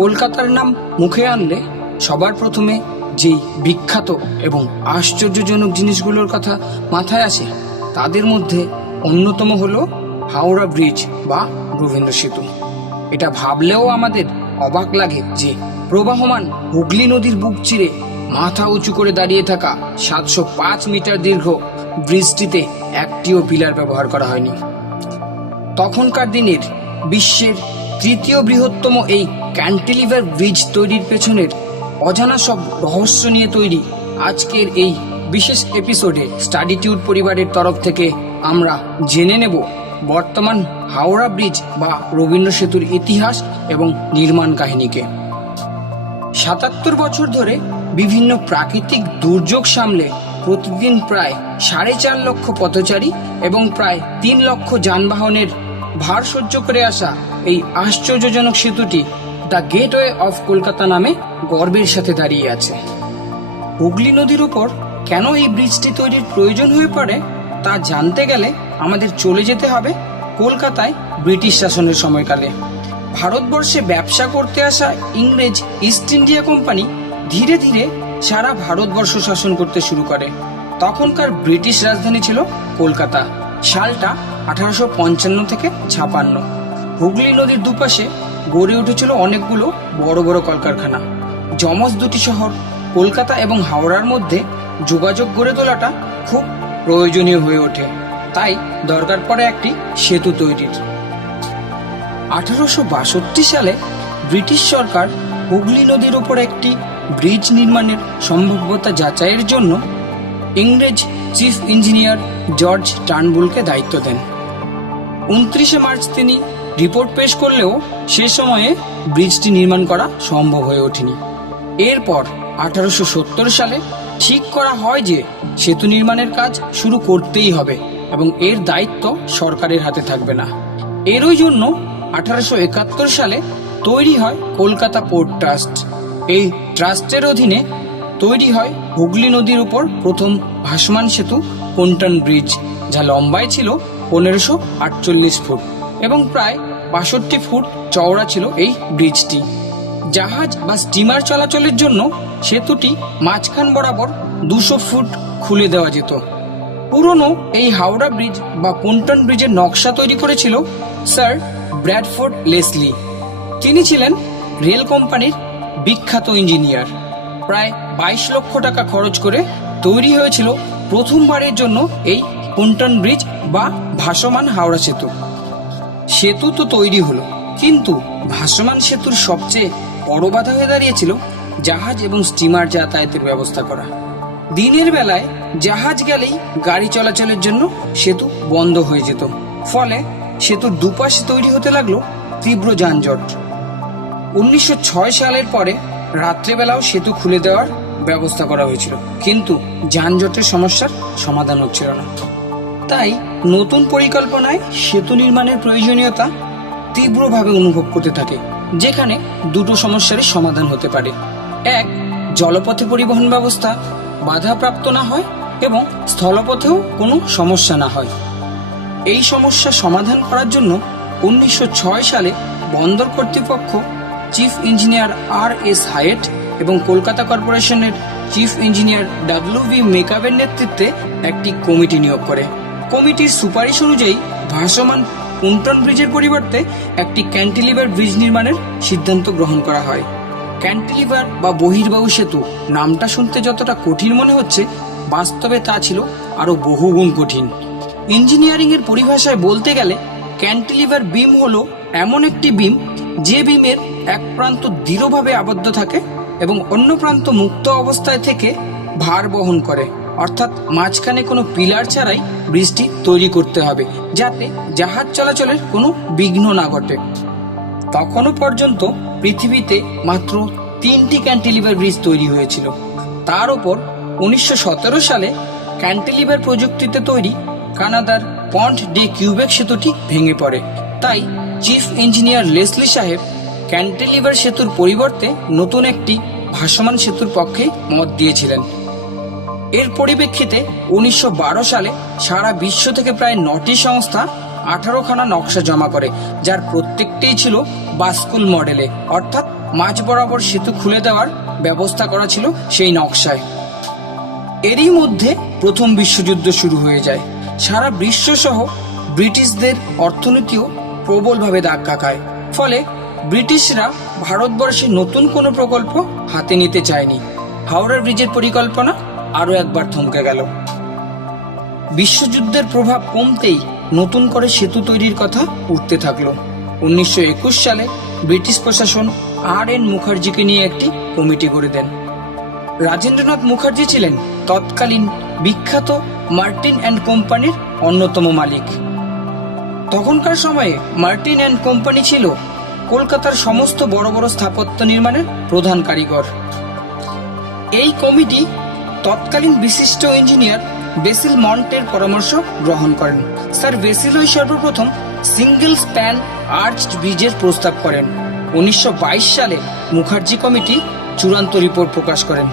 কলকাতার নাম মুখে আনলে সবার প্রথমে যেই বিখ্যাত এবং আশ্চর্যজনক জিনিসগুলোর কথা মাথায় আসে তাদের মধ্যে অন্যতম হলো হাওড়া ব্রিজ বা রবীন্দ্র সেতু। এটা ভাবলেও আমাদের অবাক লাগে যে প্রবাহমান হুগলি নদীর বুক চিরে মাথা উঁচু করে দাঁড়িয়ে থাকা 705 মিটার দীর্ঘ ব্রিজটিতে একটিও পিলার ব্যবহার করা হয়নি। তখনকার দিনের বিশ্বের তৃতীয় বৃহত্তম এই ক্যান্টিলিভার ব্রিজ তৈরির পেছনের অজানা সব রহস্য নিয়ে তৈরি আজকের এই বিশেষ এপিসোডে স্টাডিটিউড পরিবারের তরফ থেকে আমরা জেনে নেব বর্তমান হাওড়া ব্রিজ বা রবীন্দ্র সেতুর ইতিহাস এবং নির্মাণ কাহিনীকে। 77 বছর ধরে বিভিন্ন প্রাকৃতিক দুর্যোগ সামলে প্রতিদিন প্রায় 4.5 লক্ষ পথচারী এবং প্রায় 3 লক্ষ যানবাহনের ভার সহ্য করে আসা এই আশ্চর্যজনক সেতুটি দ্য গেটওয়ে অফ কলকাতা নামে গর্বের সাথে দাঁড়িয়ে আছে। হুগলি নদীর উপর কেন এই ব্রিজটি তৈরির প্রয়োজন হয়ে পড়ে তা জানতে গেলে আমাদের চলে যেতে হবে কলকাতায় ব্রিটিশ শাসনের সময়কালে। ভারতবর্ষে ব্যবসা করতে আসা ইংরেজ ইস্ট ইন্ডিয়া কোম্পানি ধীরে ধীরে সারা ভারতবর্ষ শাসন করতে শুরু করে। তখনকার ব্রিটিশ রাজধানী ছিল কলকাতা। সালটা 1855 থেকে 56। হুগলি নদীর দুপাশে গড়ে উঠেছিল অনেকগুলো বড় বড় কলকারখানা। যমজ দুটি শহর কলকাতা এবং হাওড়ার মধ্যে যোগাযোগ গড়ে তোলাটা খুব প্রয়োজনীয় হয়ে ওঠে, তাই দরকার পড়ে একটি সেতু তৈরির। 1862 সালে ব্রিটিশ সরকার হুগলি নদীর উপর একটি ব্রিজ নির্মাণের সম্ভাব্যতা যাচাইয়ের জন্য ইংরেজ চিফ ইঞ্জিনিয়ার জর্জ টার্নবুলকে দায়িত্ব দেন। 29 মার্চ তিনি রিপোর্ট পেশ করলেও সে সময়ে ব্রিজটি নির্মাণ করা সম্ভব হয়ে ওঠেনি। এরপর 1870 সালে ঠিক করা হয় যে সেতু নির্মাণের কাজ শুরু করতেই হবে এবং এর দায়িত্ব সরকারের হাতে থাকবে না। এরই জন্য 1871 সালে তৈরি হয় কলকাতা পোর্ট ট্রাস্ট। এই ট্রাস্টের অধীনে তৈরি হয় হুগলি নদীর উপর প্রথম ভাসমান সেতু পন্টন ব্রিজ, যা লম্বায় ছিল 1548 ফুট এবং প্রায় 62 ফুট চওড়া ছিল এই ব্রিজটি। জাহাজ বা স্টিমার চলাচলের জন্য সেতুটি মাঝখান বরাবর 200 ফুট খুলে দেওয়া যেত। পুরনো এই হাওড়া ব্রিজ বা পন্টন ব্রিজের নকশা তৈরি করেছিল স্যার ব্র্যাডফোর্ড লেসলি। তিনি ছিলেন রেল কোম্পানির বিখ্যাত ইঞ্জিনিয়ার। প্রায় 22 লক্ষ টাকা খরচ করে তৈরি হয়েছিল প্রথমবারের জন্য এই পন্টন ব্রিজ বা ভাসমান হাওড়া সেতু। সেতু তো তৈরি হলো, কিন্তু ভাসমান সেতুর সবচেয়ে বড় বাধা হয়ে দাঁড়িয়েছিল জাহাজ এবং স্টিমার যাতায়াতের ব্যবস্থা করা। দিনের বেলায় জাহাজ গেলেই গাড়ি চলাচলের জন্য সেতু বন্ধ হয়ে যেত, ফলে সেতুর দুপাশে তৈরি হতে লাগলো তীব্র যানজট। 1906 সালের পরে রাত্রেবেলাও সেতু খুলে দেওয়ার ব্যবস্থা করা হয়েছিল, কিন্তু যানজটের সমস্যার সমাধান হচ্ছিল না। তাই নতুন পরিকল্পনায় সেতু নির্মাণের প্রয়োজনীয়তা তীব্রভাবে অনুভব করতে থাকে, যেখানে দুটো সমস্যারই সমাধান হতে পারে। এক, জলপথে পরিবহন ব্যবস্থা বাধাপ্রাপ্ত না হয় এবং স্থলপথেও কোনো সমস্যা না হয়। এই সমস্যা সমাধান করার জন্য 1906 সালে বন্দর কর্তৃপক্ষ চিফ ইঞ্জিনিয়ার আর.এস. হায়েট এবং কলকাতা কর্পোরেশনের চিফ ইঞ্জিনিয়ার ডব্লিউ.ভি. মেকাবের নেতৃত্বে একটি কমিটি নিয়োগ করে। কমিটির সুপারিশ অনুযায়ী ভাসমান পন্টন ব্রিজের পরিবর্তে একটি ক্যান্টিলিভার ব্রিজ নির্মাণের সিদ্ধান্ত গ্রহণ করা হয়। ক্যান্টিলিভার বা বহির্বাহু সেতু নামটা শুনতে যতটা কঠিন মনে হচ্ছে, বাস্তবে তা ছিল আরো বহুগুণ কঠিন। ইঞ্জিনিয়ারিং এর পরিভাষায় বলতে গেলে ক্যান্টিলিভার বিম হলো এমন একটি বিম যে বিমের এক প্রান্ত দৃঢ়ভাবে আবদ্ধ থাকে এবং অন্য প্রান্ত মুক্ত অবস্থায় থেকে ভার বহন করে, অর্থাৎ মাঝখানে কোনো পিলার ছাড়াই ব্রিজটি তৈরি করতে হবে যাতে জাহাজ চলাচলের কোনো বিঘ্ন না ঘটে। তখনও পর্যন্ত পৃথিবীতে মাত্র 3টি ক্যান্টিলিভার ব্রিজ তৈরি হয়েছিল। তার উপর 1917 সালে ক্যান্টিলিভার প্রযুক্তিতে তৈরি কানাডার পন্ট ডে কিউবেক সেতুটি ভেঙে পড়ে। তাই চিফ ইঞ্জিনিয়ার লেসলি সাহেব ক্যান্টিলিভার সেতুর পরিবর্তে নতুন একটি ভাসমান সেতুর পক্ষে মত দিয়েছিলেন। এর পরিপ্রেক্ষিতে 1912 সালে সারা বিশ্ব থেকে প্রায় 9টি সংস্থা 18খানা নকশা জমা করে, যার প্রত্যেকটিই ছিল বাস্কুল মডেলে, অর্থাৎ মাঝ বরাবর সেতু খুলে দেওয়ার ব্যবস্থা করা ছিল সেই নকশায়। এরই মধ্যে প্রথম বিশ্বযুদ্ধ শুরু হয়ে যায়। সারা বিশ্বসহ ব্রিটিশদের অর্থনীতিও প্রবলভাবে ধাক্কা খায়। ফলে ব্রিটিশরা ভারতবর্ষে নতুন কোনো প্রকল্প হাতে নিতে চায়নি। হাওড়া ব্রিজের পরিকল্পনা আরও একবার থমকে গেল। বিশ্বযুদ্ধের প্রভাব কমতেই নতুন করে সেতু তৈরির কথা উঠতে থাকলো। 1921 সালে ব্রিটিশ প্রশাসন আর.এন. মুখার্জিকে নিয়ে একটি কমিটি গড়ে দেন। রাজেন্দ্রনাথ মুখার্জি ছিলেন তৎকালীন বিখ্যাত মার্টিন অ্যান্ড কোম্পানির অন্যতম মালিক। তখনকার সময়ে মার্টিন অ্যান্ড কোম্পানি ছিল কলকাতার সমস্ত বড় বড় স্থাপত্য নির্মাণের প্রধান কারিগর। এই কমিটি তৎকালীন বিশিষ্ট ইঞ্জিনিয়ার বেসিল মন্টের পরামর্শ গ্রহণ করেন। স্যার বেসিলই সর্বপ্রথম সিঙ্গেল স্প্যান আর্চড ব্রিজের প্রস্তাব করেন। 1922 সালে মুখার্জি কমিটি চূড়ান্ত রিপোর্ট প্রকাশ করেন,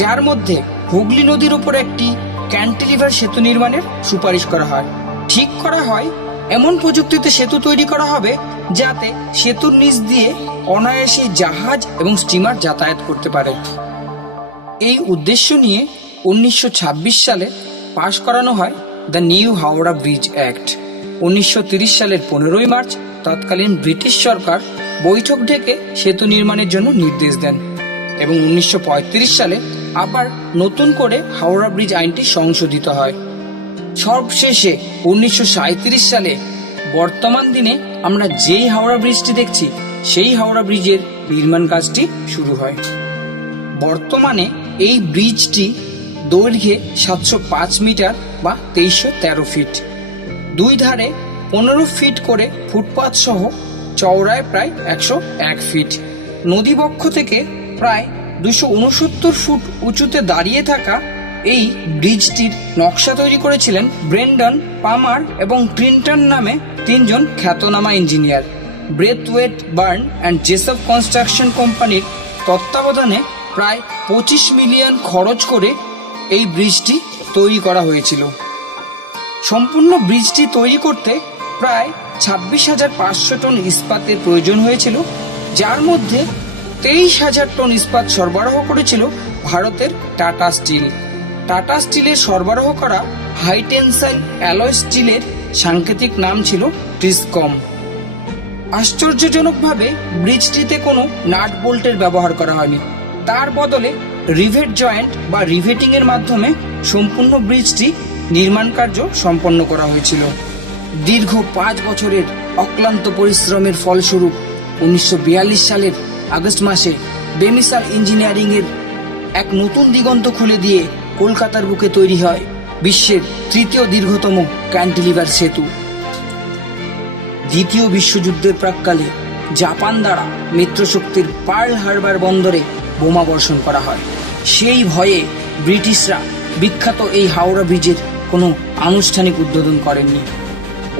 যার মধ্যে হুগলি নদীর উপর একটি ক্যান্টিলিভার সেতু নির্মাণের সুপারিশ করা হয়। ঠিক করা হয় এমন প্রযুক্তিতে সেতু তৈরি করা হবে যাতে সেতুর নিচ দিয়ে অনায়াসে জাহাজ এবং স্টিমার যাতায়াত করতে পারে। এই উদ্দেশ্য নিয়ে 1926 সালে পাশ করানো হয় the new Howrah bridge act. 1930 সালের 15ই মার্চ তৎকালীন ব্রিটিশ সরকার বৈঠক ডেকে সেতু নির্মাণের জন্য নির্দেশ দেন এবং 1935 সালে আবার নতুন করে হাওড়া ব্রিজ আইনটি সংশোধিত হয়। সবশেষে 1937 সালে বর্তমান দিনে আমরা যেই হাওড়া ব্রিজটি দেখছি সেই হাওড়া ব্রিজের নির্মাণ কাজটি শুরু হয়। বর্তমানে এই ব্রিজটি দৈর্ঘ্যে 705 মিটার বা 2313 ফিট, দুই ধারে 15 ফিট করে ফুটপাথ সহ চওড়ায় প্রায় 101 ফিট। নদীবক্ষ থেকে প্রায় 269 ফুট উঁচুতে দাঁড়িয়ে থাকা এই ব্রিজটির নকশা তৈরি করেছিলেন ব্রেন্ডন, পামার এবং ট্রিন্টন নামে তিনজন খ্যাতনামা engineer. Brathwaite, burn and Jessop construction কোম্পানির তত্ত্বাবধানে প্রায় 25 মিলিয়ন খরচ করে এই ব্রিজটি তৈরি করা হয়েছিল। সম্পূর্ণ ব্রিজটি তৈরি করতে প্রায় 26,500 টন ইস্পাতের প্রয়োজন হয়েছিল, যার মধ্যে 23,000 টন ইস্পাত সরবরাহ করেছিল ভারতের টাটা স্টিল। টাটা স্টিলের সরবরাহ করা হাই টেনসাইল অ্যালয় স্টিলের সাংকেতিক নাম ছিল টিসকম। আশ্চর্যজনকভাবে ব্রিজটিতে কোনো নাট বোল্টের ব্যবহার করা হয়নি। তার বদলে রিভেট জয়েন্ট বা রিভেটিং এর মাধ্যমে সম্পূর্ণ ব্রিজটি নির্মাণ কার্য সম্পন্ন করা হয়েছিল। দীর্ঘ 5 বছরের অক্লান্ত পরিশ্রমের ফলস্বরূপ 1942 সালের আগস্ট মাসে বেমিসাল ইঞ্জিনিয়ারিং এর এক নতুন দিগন্ত খুলে দিয়ে কলকাতার বুকে তৈরি হয় বিশ্বের তৃতীয় দীর্ঘতম ক্যান্টিলিভার সেতু। দ্বিতীয় বিশ্বযুদ্ধের প্রাক্কালে জাপান দ্বারা মিত্রশক্তির পার্ল হারবার বন্দরে বোমা বর্ষণ করা হয়। সেই ভয়ে ব্রিটিশরা বিখ্যাত এই হাওড়া ব্রিজের কোনো আনুষ্ঠানিক উদ্বোধন করেননি।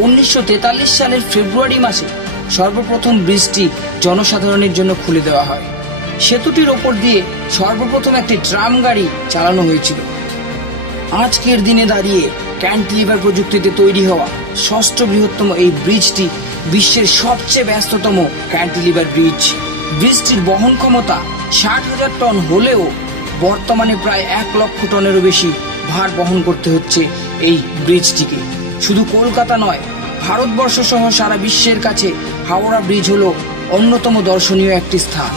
1943 সালের ফেব্রুয়ারি মাসে সর্বপ্রথম ব্রিজটি জনসাধারণের জন্য খুলে দেওয়া হয়। সেতুটির ওপর দিয়ে সর্বপ্রথম একটি ট্রাম গাড়ি চালানো হয়েছিল। আজকের দিনে দাঁড়িয়ে ক্যান্টিলিভার প্রযুক্তিতে তৈরি হওয়া ষষ্ঠ বৃহত্তম এই ব্রিজটি বিশ্বের সবচেয়ে ব্যস্ততম ক্যান্টিলিভার ব্রিজ। ব্রিজটির বহন ক্ষমতা 60,000 টন হলেও বর্তমানে প্রায় 1 লক্ষ টনেরও বেশি ভার বহন করতে হচ্ছে এই ব্রিজটিকে। শুধু কলকাতা নয়, ভারতবর্ষ সহ সারা বিশ্বের কাছে হাওড়া ব্রিজ হলো অন্যতম দর্শনীয় একটি স্থান।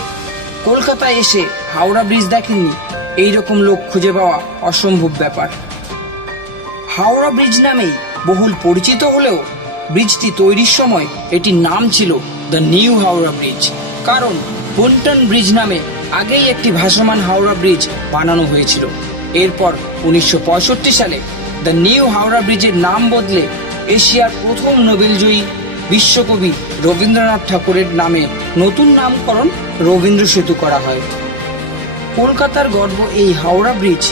কলকাতায় এসে হাওড়া ব্রিজ দেখেননি এইরকম লোক খুঁজে পাওয়া অসম্ভব ব্যাপার। হাওড়া ব্রিজ নামেই বহুল পরিচিত হলেও ব্রিজটি তৈরির সময় এটির নাম ছিল দ্য নিউ হাওড়া ব্রিজ, কারণ পন্টন ব্রিজ নামে আগেই একটি ভাসমান হাওড়া ব্রিজ বানানো হয়েছিল। এরপর 1965 সালে দ্য নিউ হাওড়া ব্রিজের নাম বদলে এশিয়ার প্রথম নোবেলজয়ী বিশ্বকবি রবীন্দ্রনাথ ঠাকুরের নামে নতুন নামকরণ রবীন্দ্র সেতু করা হয়। কলকাতার গর্ব এই হাওড়া ব্রিজ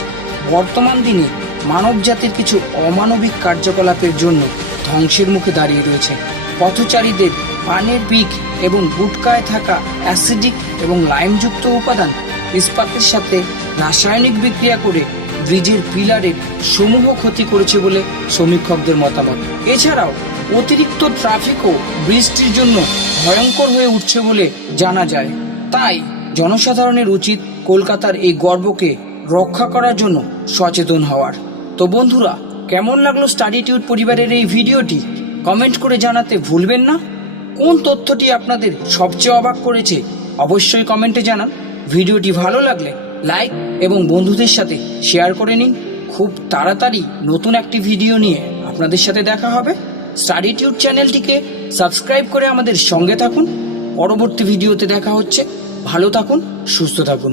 বর্তমান দিনে মানবজাতির কিছু অমানবিক কার্যকলাপের জন্য ধ্বংসের মুখে দাঁড়িয়ে রয়েছে। পথচারীদের পানের পিক এবং গুটকায় থাকা অ্যাসিডিক এবং লাইমযুক্ত উপাদান ইস্পাতের সাথে রাসায়নিক বিক্রিয়া করে ব্রিজের পিলারের সমূহ ক্ষতি করেছে বলে সমীক্ষকদের মতামত। এছাড়াও অতিরিক্ত ট্রাফিকও ব্রিজটির জন্য ভয়ঙ্কর হয়ে উঠছে বলে জানা যায়। তাই জনসাধারণের উচিত কলকাতার এই গর্বকে রক্ষা করার জন্য সচেতন হওয়ার। তো বন্ধুরা, কেমন লাগলো স্টাডিটিউড পরিবারের এই ভিডিওটি কমেন্ট করে জানাতে ভুলবেন না। কোন তথ্যটি আপনাদের সবচেয়ে অবাক করেছে অবশ্যই কমেন্টে জানান। ভিডিওটি ভালো লাগলে লাইক এবং বন্ধুদের সাথে শেয়ার করে নিন। খুব তাড়াতাড়ি নতুন একটি ভিডিও নিয়ে আপনাদের সাথে দেখা হবে। স্টাডিটিউড চ্যানেলটিকে সাবস্ক্রাইব করে আমাদের সঙ্গে থাকুন। পরবর্তী ভিডিওতে দেখা হচ্ছে। ভালো থাকুন, সুস্থ থাকুন।